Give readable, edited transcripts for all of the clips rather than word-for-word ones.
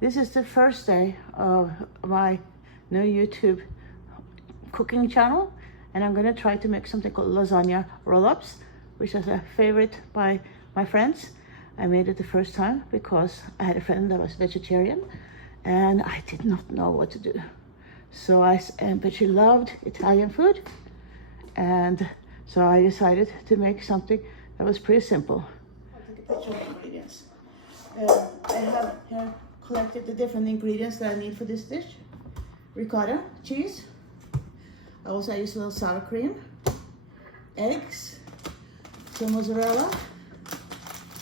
This is the first day of my new YouTube cooking channel, and I'm gonna try to make something called lasagna roll-ups, which is a favorite by my friends. I made it the first time because I had a friend that was vegetarian and I did not know what to do. But she loved Italian food, and so I decided to make something that was pretty simple. I'll take a picture of the ingredients. I have here collected the different ingredients that I need for this dish. Ricotta cheese. I also use a little sour cream, eggs, some mozzarella,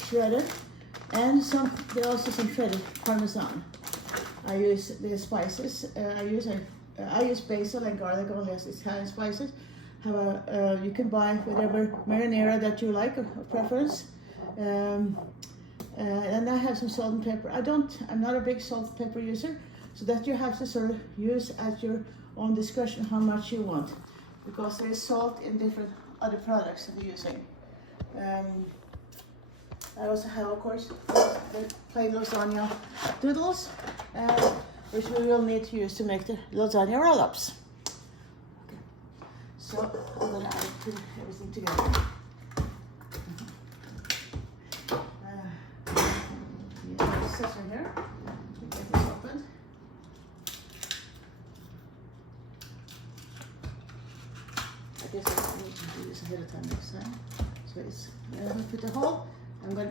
shredded, and there are also some shredded Parmesan. I use the spices. I use basil and garlic only as Italian spices. You can buy whatever marinara that you like of preference. And I have some salt and pepper. I'm not a big salt and pepper user, so that you have to sort of use at your own discretion how much you want, because there is salt in different other products that we're using. I also have, of course, the plain lasagna noodles, which we will need to use to make the lasagna roll-ups. Okay. So I'm going to put everything together. This right here. Get this open. I guess I need to do this ahead of time next time. So I'm going to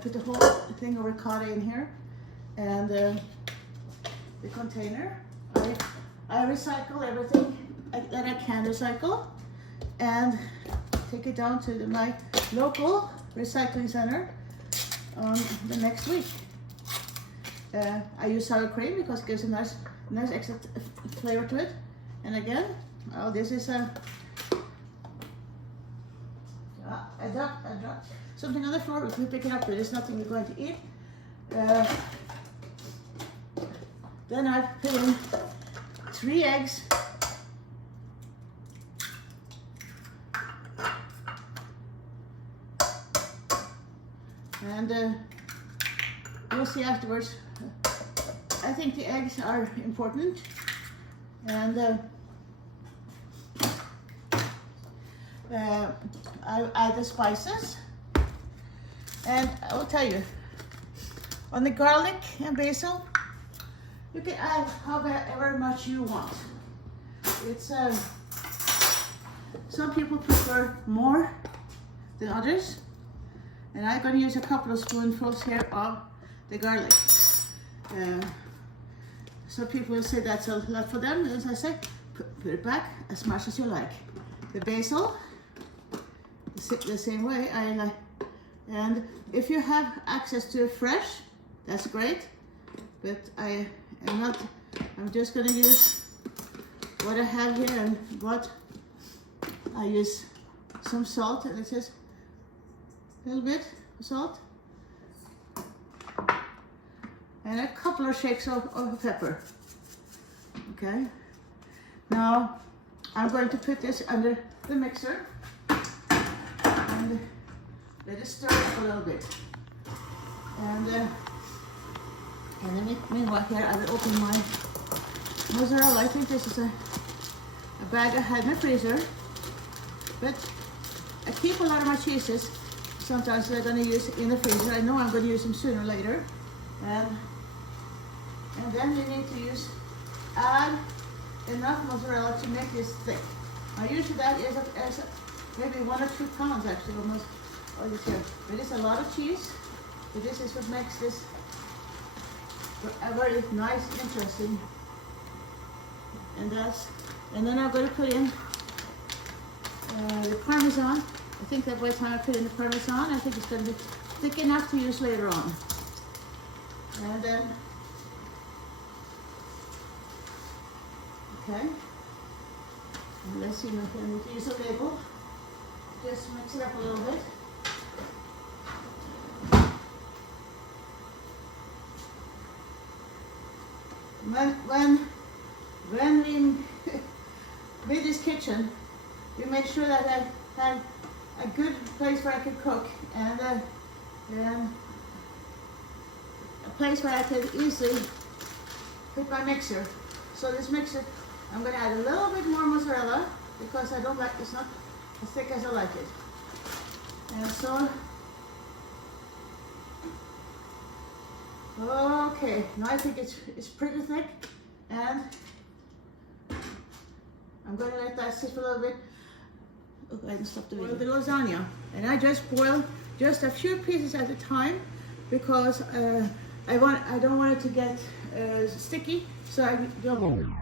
put the whole thing of ricotta in here, and the container. I recycle everything that I can recycle, and take it down to my local recycling center the next week. I use sour cream because it gives a nice extra flavor to it. And again, this is a duck. Something on the floor, we pick it up, but it's nothing we're going to eat. Then I put in 3 eggs. And you'll see afterwards. I think the eggs are important. And I add the spices. And I will tell you, on the garlic and basil, you can add however much you want. It's some people prefer more than others, and I'm going to use a couple of spoonfuls here of the garlic. Some people will say that's a lot for them. As I say, put it back as much as you like. The basil, the same way I like. And if you have access to fresh, that's great. But I'm just going to use what I have here, and what I use some salt, and it says a little bit of salt, and a couple of shakes of pepper. Okay. Now I'm going to put this under the mixer and let it stir up a little bit. And then meanwhile here I will open my mozzarella. I think this is a bag I had in the freezer, but I keep a lot of my cheeses. Sometimes I'm going to use in the freezer. I know I'm going to use them sooner or later. And then you need to add enough mozzarella to make this thick. Now usually that is maybe 1 or 2 pounds actually, almost all this here. But it's a lot of cheese. But this is what makes this a very nice, interesting. And then I'm going to put in the Parmesan. I think that by the time I put in the Parmesan, I think it's going to be thick enough to use later on. And then, okay. And let's see if I need to use a label. Just mix it up a little bit. When we made this kitchen, we made sure that I had a good place where I could cook, and place where I can easily fit my mixer. So this mixer, I'm gonna add a little bit more mozzarella because I don't like, it's not as thick as I like it. And so, okay, now I think it's pretty thick, and I'm gonna let that sit for a little bit. Okay, I didn't stop the video. The lasagna, and I just boil just a few pieces at a time because I don't want it to get sticky, so I don't.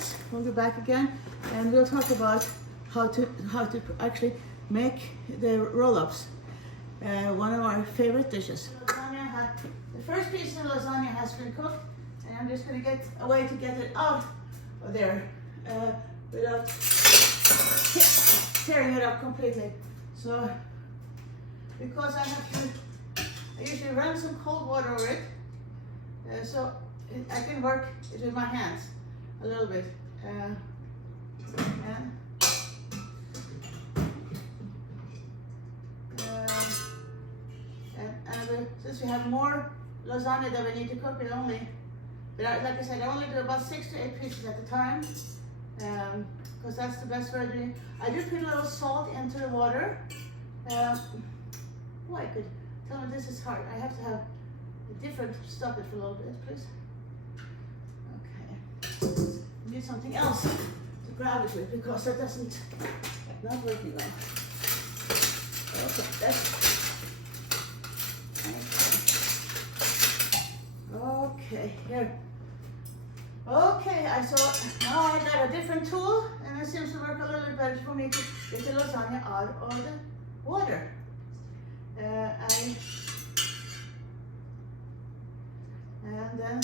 minutes. We'll be back again, and we'll talk about how to actually make the roll-ups. One of our favorite dishes. The first piece of lasagna has been cooked, and I'm just going to get a way to get it out of there without tearing it up completely. So, because I usually run some cold water over it, so I can work it with my hands a little bit. And since we have more lasagna that we need to cook, like I said, I only do about 6 to 8 pieces at a time, because that's the best way of doing it. I do put a little salt into the water. I could tell me this is hard. I have to have a different, stop it for a little bit, please. Okay. I need something else to grab it with, because that doesn't, not working well. Okay, that's, okay, here. Okay, now I got a different tool, and it seems to work a little bit better for me to get the lasagna out of the water. And then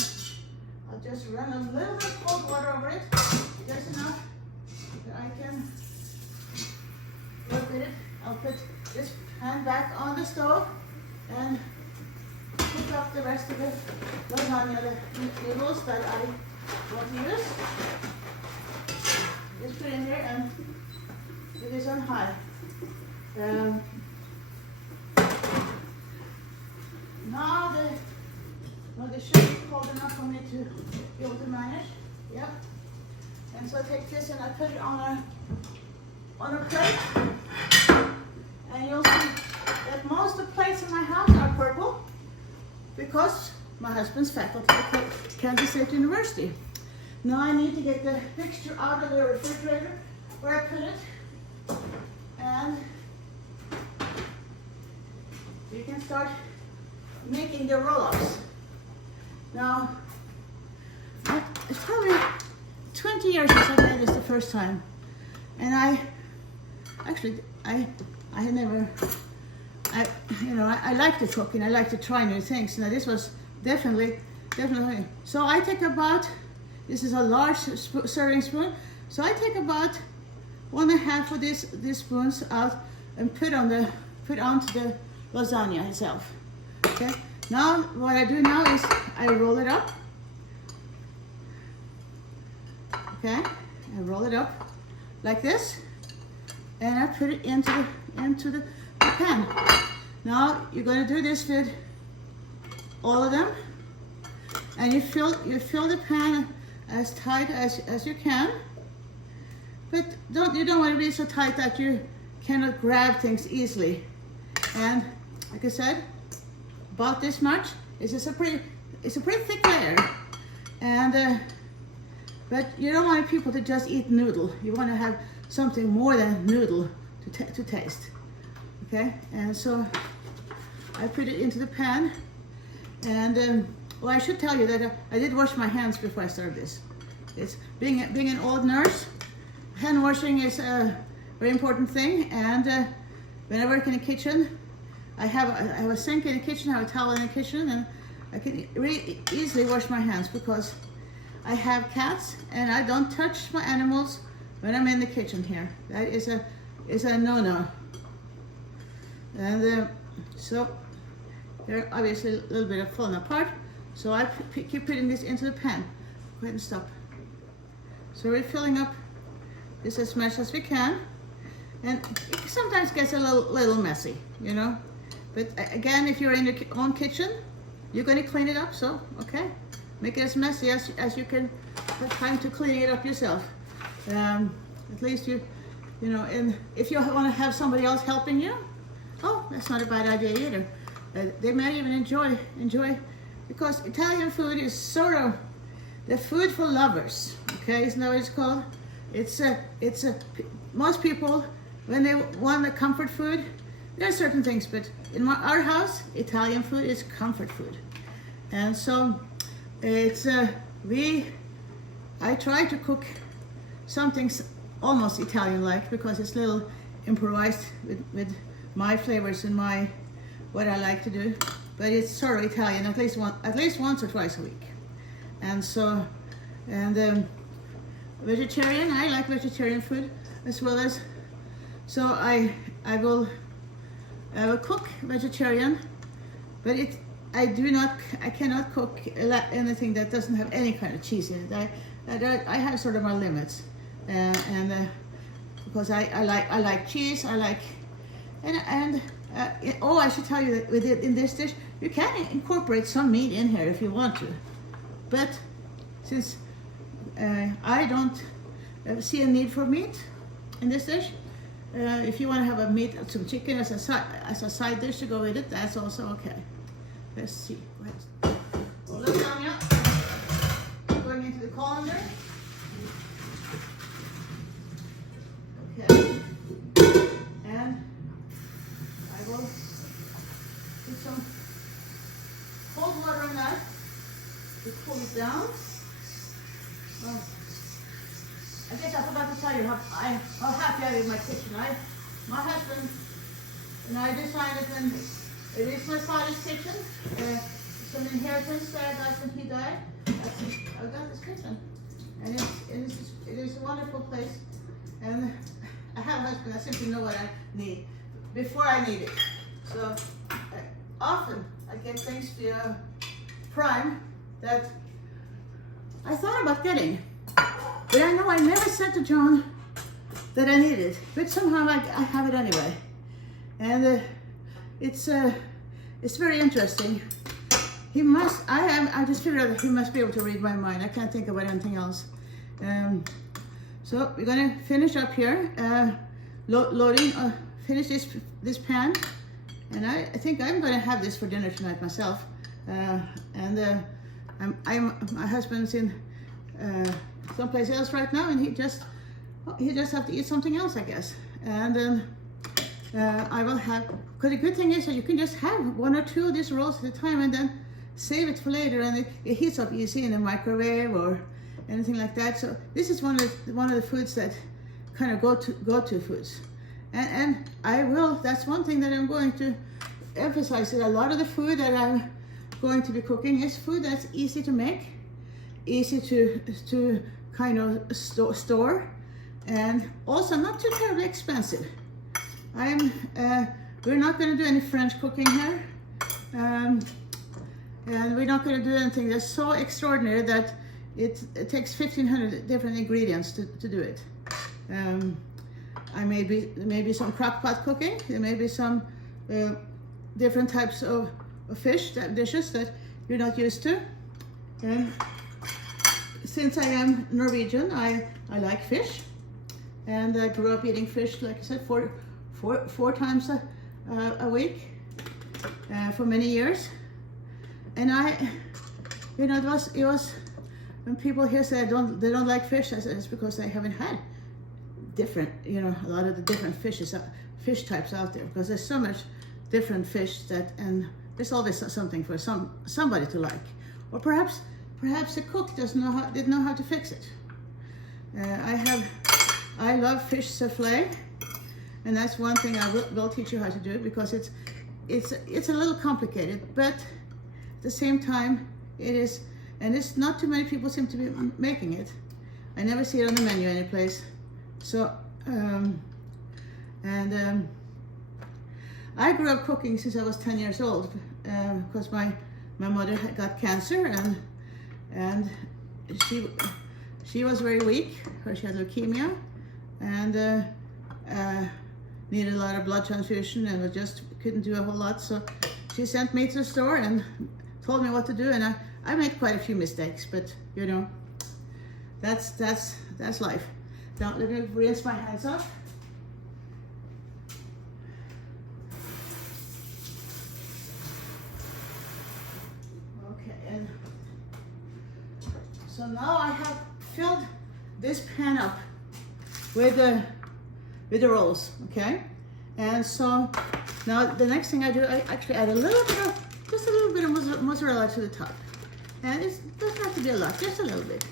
I'll just run a little bit of cold water over it, just enough that I can work with it. I'll put this pan back on the stove and cook up the rest of the lasagna, the noodles that I want to use. Just put in there and it is on high. Now the should be cold enough for me to be able to manage. Yep. And so I take this and I put it on a plate. And you'll see that most of the plates in my house are purple, because my husband's faculty at Kansas State University. Now I need to get the mixture out of the refrigerator where I put it, and you can start making the roll-ups. Now, it's probably 20 years since I made this the first time, and I like to cook and I like to try new things. Now this was definitely. So I take about, this is a large serving spoon, so I take about 1.5 of these spoons out and put onto the lasagna itself. Okay. Now what I do now is I roll it up. Okay, I roll it up like this, and I put it into the pan. Now you're going to do this with all of them, and you fill the pan as tight as you can, but you don't want to be so tight that you cannot grab things easily. And like I said, about this much. It's a pretty thick layer, and but you don't want people to just eat noodle. You want to have something more than noodle to taste. Okay, and so I put it into the pan, and well, I should tell you that I did wash my hands before I started this. It's being an old nurse, hand washing is a very important thing, and when I work in the kitchen, I have a sink in the kitchen, I have a towel in the kitchen, and I can really easily wash my hands, because I have cats and I don't touch my animals when I'm in the kitchen here. That is a no-no. And so they're obviously a little bit falling apart, so I keep putting this into the pan. Go ahead and stop. So we're filling up this as much as we can, and it sometimes gets a little messy, you know. But again, if you're in your own kitchen, you're going to clean it up. So, okay, make it as messy as you can have time to clean it up yourself. At least you know, and if you want to have somebody else helping you, oh, that's not a bad idea either. They might even enjoy, because Italian food is sort of the food for lovers. Okay, isn't that what it's called? Most people, when they want the comfort food, there are certain things, but in our house, Italian food is comfort food. And so I try to cook something almost Italian-like, because it's a little improvised with my flavors and what I like to do. But it's sort of Italian, at least once or twice a week. And so, vegetarian, I like vegetarian food as well as, so I will cook vegetarian, but I cannot cook anything that doesn't have any kind of cheese in it. I have sort of my limits, because I like cheese, I should tell you that in this dish, you can incorporate some meat in here if you want to, but since I don't see a need for meat in this dish, if you want to have some chicken as a side dish to go with it, that's also okay. Let's see. Lasagna going into the colander. Okay, and I will put some cold water in that to cool it down. Oh, I guess I forgot to tell you how happy I am in my kitchen. My husband and I decided when it is my father's kitchen, some inheritance that I got when he died. I got this kitchen, and it is a wonderful place. And I have a husband. I simply know what I need before I need it. So often I get things via Prime that I thought about getting, but I know I never said to John that I need it. But somehow I have it anyway, and it's very interesting. I just figured out that he must be able to read my mind. I can't think about anything else. So we're gonna finish up here, loading, finish this pan, and I think I'm gonna have this for dinner tonight myself. My husband's in someplace else right now, and he just have to eat something else, I guess. And then I will have, because the good thing is that you can just have one or two of these rolls at a time and then save it for later, and it heats up easy in a microwave or anything like that. So this is one of the foods that kind of go-to foods, and that's one thing that I'm going to emphasize, that a lot of the food that I'm going to be cooking is food that's easy to make, easy to kind of store, and also not too terribly expensive. We're not going to do any French cooking here, and we're not going to do anything that's so extraordinary that it takes 1,500 different ingredients to do it. Maybe some crock pot cooking. There may be some different types of fish dishes that you're not used to. And since I am Norwegian, I like fish, and I grew up eating fish, like I said, four times a week for many years. And it was when people here say they don't like fish, I said it's because they haven't had different, a lot of the different fish types out there, because there's so much different fish and there's always something for somebody to like, or perhaps the cook didn't know how to fix it. I love fish souffle, and that's one thing I will teach you how to do, because it's a little complicated, but at the same time it is, and it's not too many people seem to be making it. I never see it on the menu anyplace. So I grew up cooking since I was 10 years old, because my mother had got cancer, and she was very weak. She had leukemia, and needed a lot of blood transfusion, and just couldn't do a whole lot. So she sent me to the store and told me what to do, and I made quite a few mistakes, but that's life. Now let me rinse my hands off. Okay, and so now I have filled this pan up with the rolls, okay? And so now the next thing I do, I actually add just a little bit of mozzarella to the top. And it doesn't have to be a lot, just a little bit.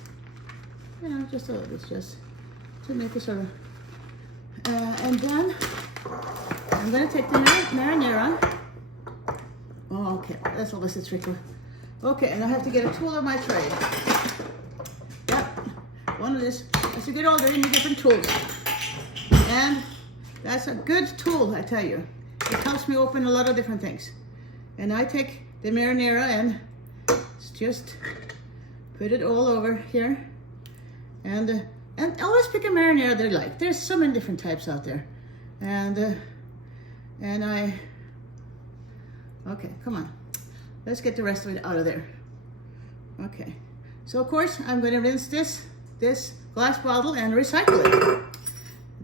Just a little bit, just to make a sort of, and then I'm going to take the marinara. Oh, okay, that's always a tricky. Okay, and I have to get a tool on my tray. Yep, one of this. As you get older, you need different tools. And that's a good tool, I tell you. It helps me open a lot of different things. And I take the marinara and just put it all over here. And always pick a marinara that you like. There's so many different types out there. And okay, come on. Let's get the rest of it out of there. Okay. So of course, I'm going to rinse this glass bottle and recycle it.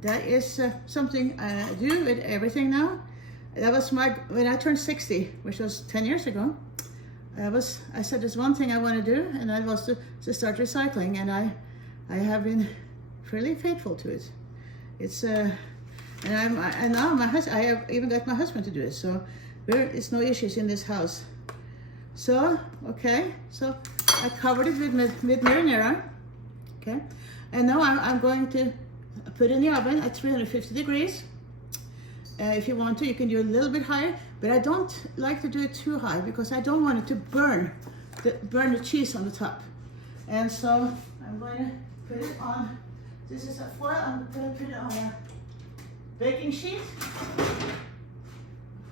That is something I do with everything now. That was when I turned 60, which was 10 years ago. I said there's one thing I want to do, and that was to start recycling, and I have been fairly faithful to it. It's and now I have even got my husband to do it, so there is no issues in this house. So okay, so I covered it with marinara. Okay, and now I'm going to put it in the oven at 350 degrees. If you want to, you can do a little bit higher, but I don't like to do it too high because I don't want it to burn the cheese on the top. And so I'm going to put it on, this is a foil, I'm going to put it on a baking sheet.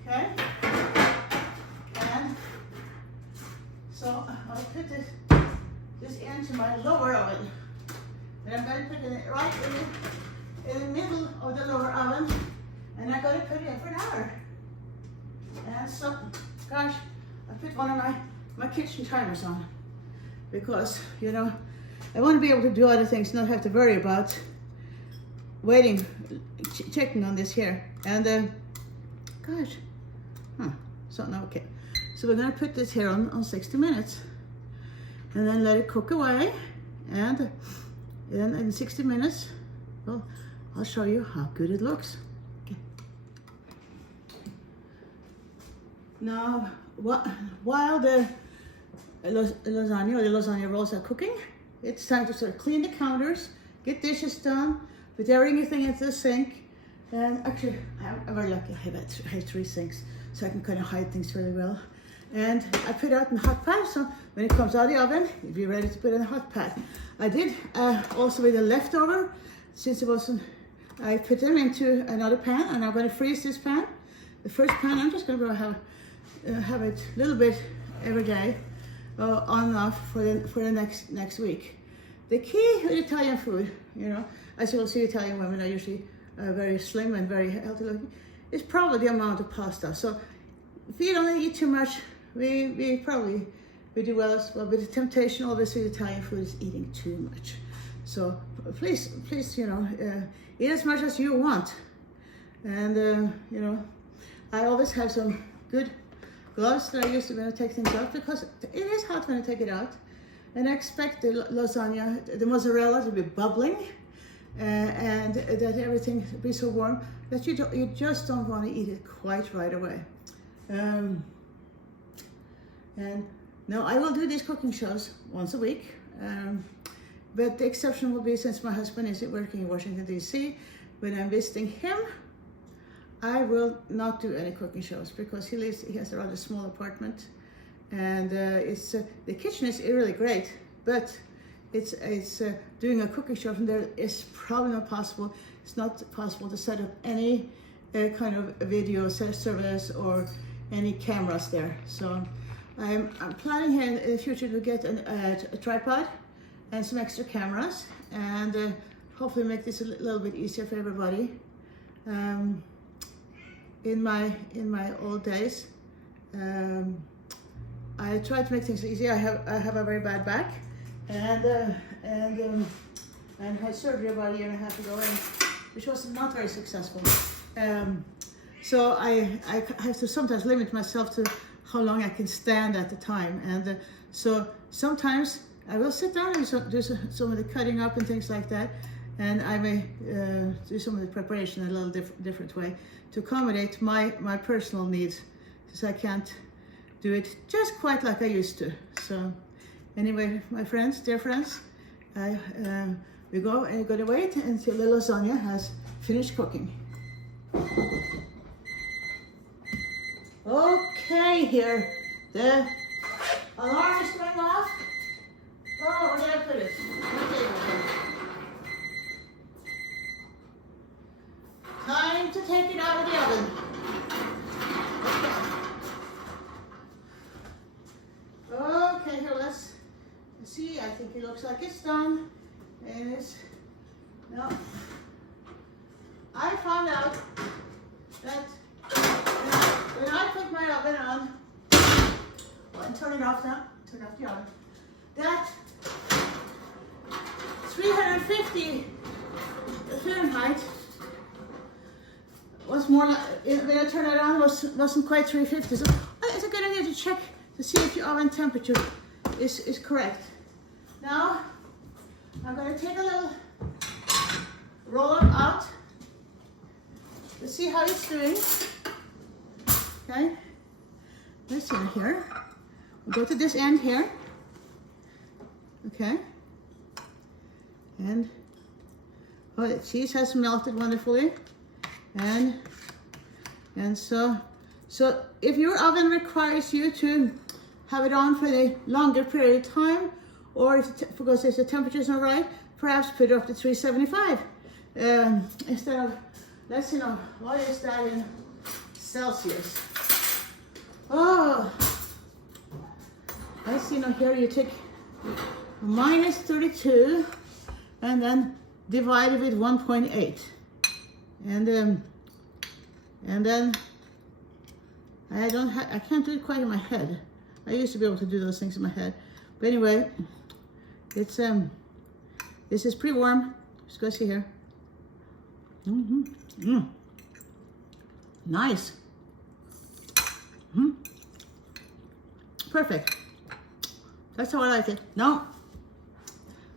Okay? And so I'll put this into my lower oven. And I'm going to put it right in the middle of the lower oven. And I'm going to put it in for an hour. And so, gosh, I put one of my kitchen timers on. Because, you know, I want to be able to do other things, not have to worry about waiting, checking on this here. And, gosh, so now, okay. So we're going to put this here on 60 minutes. And then let it cook away. And then in 60 minutes, well, I'll show you how good it looks. Okay. Now, while the lasagna or the lasagna rolls are cooking, it's time to sort of clean the counters, get dishes done, put everything into the sink. And actually, I'm very lucky. I have 3 sinks, so I can kind of hide things really well. And I put it out in the hot pot, so when it comes out of the oven, it'll be ready to put in the hot pot. I did also with the leftover, since it wasn't, I put them into another pan, and I'm going to freeze this pan. The first pan, I'm just going to go have it a little bit every day, on and off for the next week. The key with Italian food, you know, as you will see, Italian women are usually very slim and very healthy looking, is probably the amount of pasta. So if you don't eat too much, we probably do well as well. But the temptation, obviously, with Italian food is eating too much. So please, you know, eat as much as you want. And you know, I always have some good gloves that I use when I take things out, because it is hot when I take it out. And I expect the lasagna, the mozzarella, to be bubbling, and that everything be so warm that you just don't want to eat it quite right away. And now I will do these cooking shows once a week, but the exception will be, since my husband is working in Washington, D.C., when I'm visiting him, I will not do any cooking shows, because he has a rather small apartment, and the kitchen is really great, but it's doing a cooking show from there is probably not possible. It's not possible to set up any kind of video service or any cameras there. So I'm planning here in the future to get a tripod and some extra cameras, and hopefully make this a little bit easier for everybody. In my old days, I tried to make things easy. I have a very bad back, and had surgery about a year and a half ago, which was not very successful. So I have to sometimes limit myself to how long I can stand at the time, and so sometimes I will sit down and do some of the cutting up and things like that, and I may do some of the preparation in a little different way to accommodate my personal needs, because I can't do it just quite like I used to. So anyway, my friends, dear friends, I we go and you're gonna wait until the lasagna has finished cooking. Okay, here, the alarm is going off. Oh, where did I put it? Okay. Time to take it out of the oven. Okay, here, let's see. I think it looks like it's done. And it's, no. I found out that when I put my oven on, and turn it off now, turn off the oven, that 350 Fahrenheit was more like, when I turned it on, wasn't quite 350. So it's a good idea to check to see if your oven temperature is correct. Now, I'm going to take a little roller out to see how it's doing. Okay, let's see here. We'll go to this end here. Okay, and oh, the cheese has melted wonderfully, and so if your oven requires you to have it on for a longer period of time, or because if the temperature is not right, perhaps put it up to 375 instead of, let's see now, what is that in Celsius? Oh, let's see now, here you take minus 32 and then divide it with 1.8, and then I can't do it quite in my head. I used to be able to do those things in my head, but anyway, it's this is pretty warm. Just go see here. Nice. Perfect. That's how I like it. Now,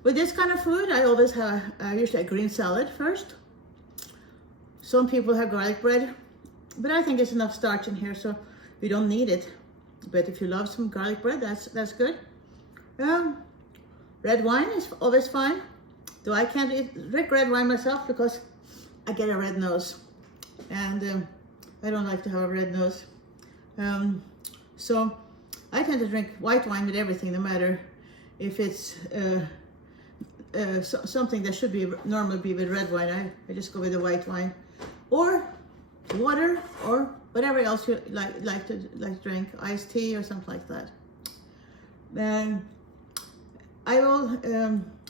with this kind of food, I always have usually a green salad first. Some people have garlic bread, but I think there's enough starch in here, so we don't need it. But if you love some garlic bread, that's good. Red wine is always fine. Though I can't drink red wine myself because I get a red nose, and I don't like to have a red nose. So I tend to drink white wine with everything, no matter if it's something that should be normally be with red wine. I just go with the white wine, or water, or whatever else you like to drink, iced tea or something like that. And I will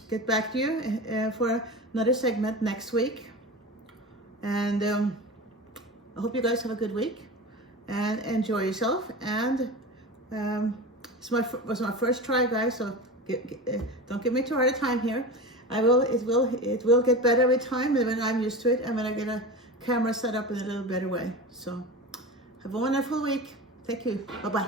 get back to you for another segment next week. And I hope you guys have a good week and enjoy yourself. And it was my first try, guys, so don't give me too hard a time here. It will get better with time, and when I'm used to it, and when I get a camera set up in a little better way. So have a wonderful week. Thank you. Bye-bye.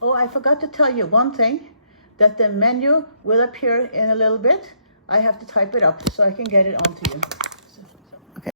Oh, I forgot to tell you one thing, that the menu will appear in a little bit. I have to type it up so I can get it onto you.